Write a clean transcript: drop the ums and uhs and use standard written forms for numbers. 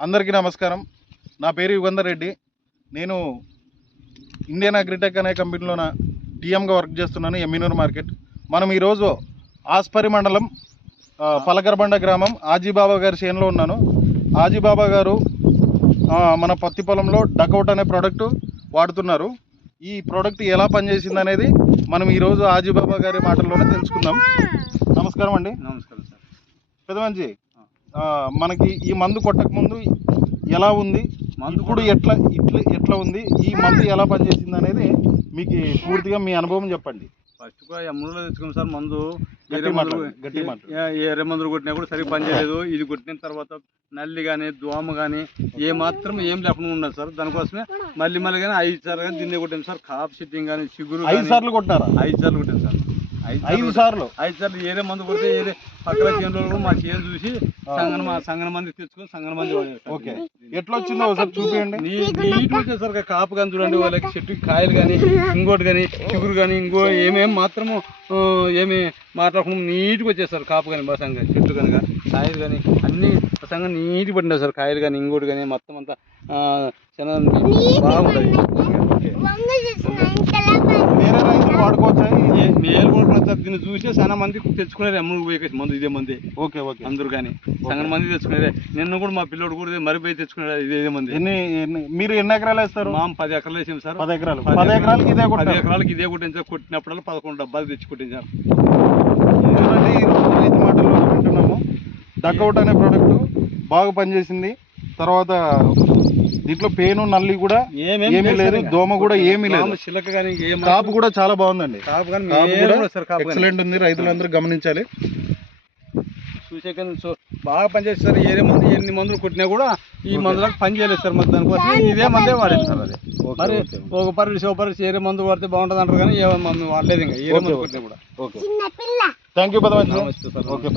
అందరికీ నమస్కారం. నా పేరు యుగంధర్ రెడ్డి. నేను ఇండియన్ అగ్రిటెక్ అనే కంపెనీలోన టీఎంగా వర్క్ చేస్తున్నాను, ఎమ్మినూరు మార్కెట్. మనం ఈరోజు ఆస్పరి మండలం పలకరబండ గ్రామం ఆజీబాబా గారి చేనులో ఉన్నాను. ఆజీబాబా గారు మన పత్తి పొలంలో డకౌట్ అనే ప్రోడక్ట్ వాడుతున్నారు. ఈ ప్రోడక్ట్ ఎలా పనిచేసింది అనేది మనం ఈరోజు ఆజీబాబా గారి మాటల్లోనే తెలుసుకుందాం. నమస్కారం అండి. నమస్కారం సార్. పెద్ద మంచి, మనకి ఈ మందు కొట్టక ముందు ఎలా ఉంది, ఇప్పుడు ఎట్లా ఉంది, ఈ మందు ఎలా పనిచేసింది అనేది మీకు పూర్తిగా మీ అనుభవం చెప్పండి. ఫస్ట్గా ఎమ్మెల్యేలో తెచ్చుకున్నాం సార్ మందు. గట్టి ఎర్ర మందులు కొట్టినా కూడా సరిగ్గా పనిచేయలేదు. ఇది కొట్టిన తర్వాత నల్లి కానీ దోమ కానీ మాత్రం ఏం లేకుండా ఉన్నది సార్. దానికోసమే మళ్ళీ కానీ 5 సార్లు కానీ దీన్ని కొట్టాను సార్. కాప్ సెట్టింగ్ కానీ చిగురు 5 సార్లు కొట్టారా? 5 సార్లు కొట్టాను సార్. 5 సార్లు ఏరే మందు కొడితే ఏరే పక్కన చేనులో మా చేను చూసి సంగన మంది తెచ్చుకొని సంగన మంది వాడారు. ఓకే, ఎట్లా వచ్చిందో ఒకసారి చూపించండి. నీట్ వచ్చేది సార్. కాపు కానీ చూడండి, వాళ్ళకి చెట్టు కాయలు కానీ ఇంకోటి కానీ చిగురు కానీ ఇంకో ఏమేమి మాత్రము ఏమి మాట్లాడకుండా నీట్గా వచ్చేస్తారు. కాపు కానీ బసంగా చెట్టు కనుక కాయలు కానీ అన్నీ బసంగా నీట్గా పడినాయి సార్. కాయలు కానీ ఇంకోటి కానీ మొత్తం అంతా చాలా బాగుంటుంది. వేరే రైతులు వాడుకోవచ్చా? మేలు కూడా సార్. దీన్ని చూసి చాలా మంది తెచ్చుకునేది మందు ఇదే మంది. ఓకే ఓకే, అందరూ కానీ సగం మంది తెచ్చుకునేదే. నిన్న కూడా మా పిల్లోడు కూడా మరిపోయి తెచ్చుకునేది ఇదే మంది. మీరు ఎన్ని ఎకరాలు వేస్తారు? మా 10 ఎకరాలు వేసాం సార్. 10 ఎకరాలు. 10 ఎకరాలకి ఇదే 10 ఎకరాలకి ఇదే కొట్టింది సార్. కొట్టినప్పుడల్లా 11 డబ్బాలు తెచ్చి కొట్టింది సార్. చూడండి, ఈరోజు రైతు మాటల్లో వింటున్నాము. డకౌట్ అనే ప్రోడక్ట్ బాగా పనిచేసింది. తర్వాత దీంట్లో పేను నల్లి కూడా ఏమీ లేదు, దోమ కూడా ఏమీ లేదు, చిలక కానీ కాపు కూడా చాలా బాగుందండి. కాపు కానీ ఎక్సలెంట్ ఉంది. రైతులందరూ గమనించాలి. చూసే బాగా పనిచేస్తారు. ఏరే మంది ఎన్ని మందులు కొట్టినా కూడా ఈ మందులకు పని చేయలేదు సార్. మరి దానికోసం ఇదే మందే వాడేది సార్. అది మరి ఒక పరిస్థితి ఏరే మందు వాడితే బాగుంటుంది అంటారు కానీ ఏ మందు వాడలేదు ఇంకా ఏరే మందు కొట్టినా కూడా. ఓకే, థ్యాంక్ యూ పెద్ద మంచి. ఓకే.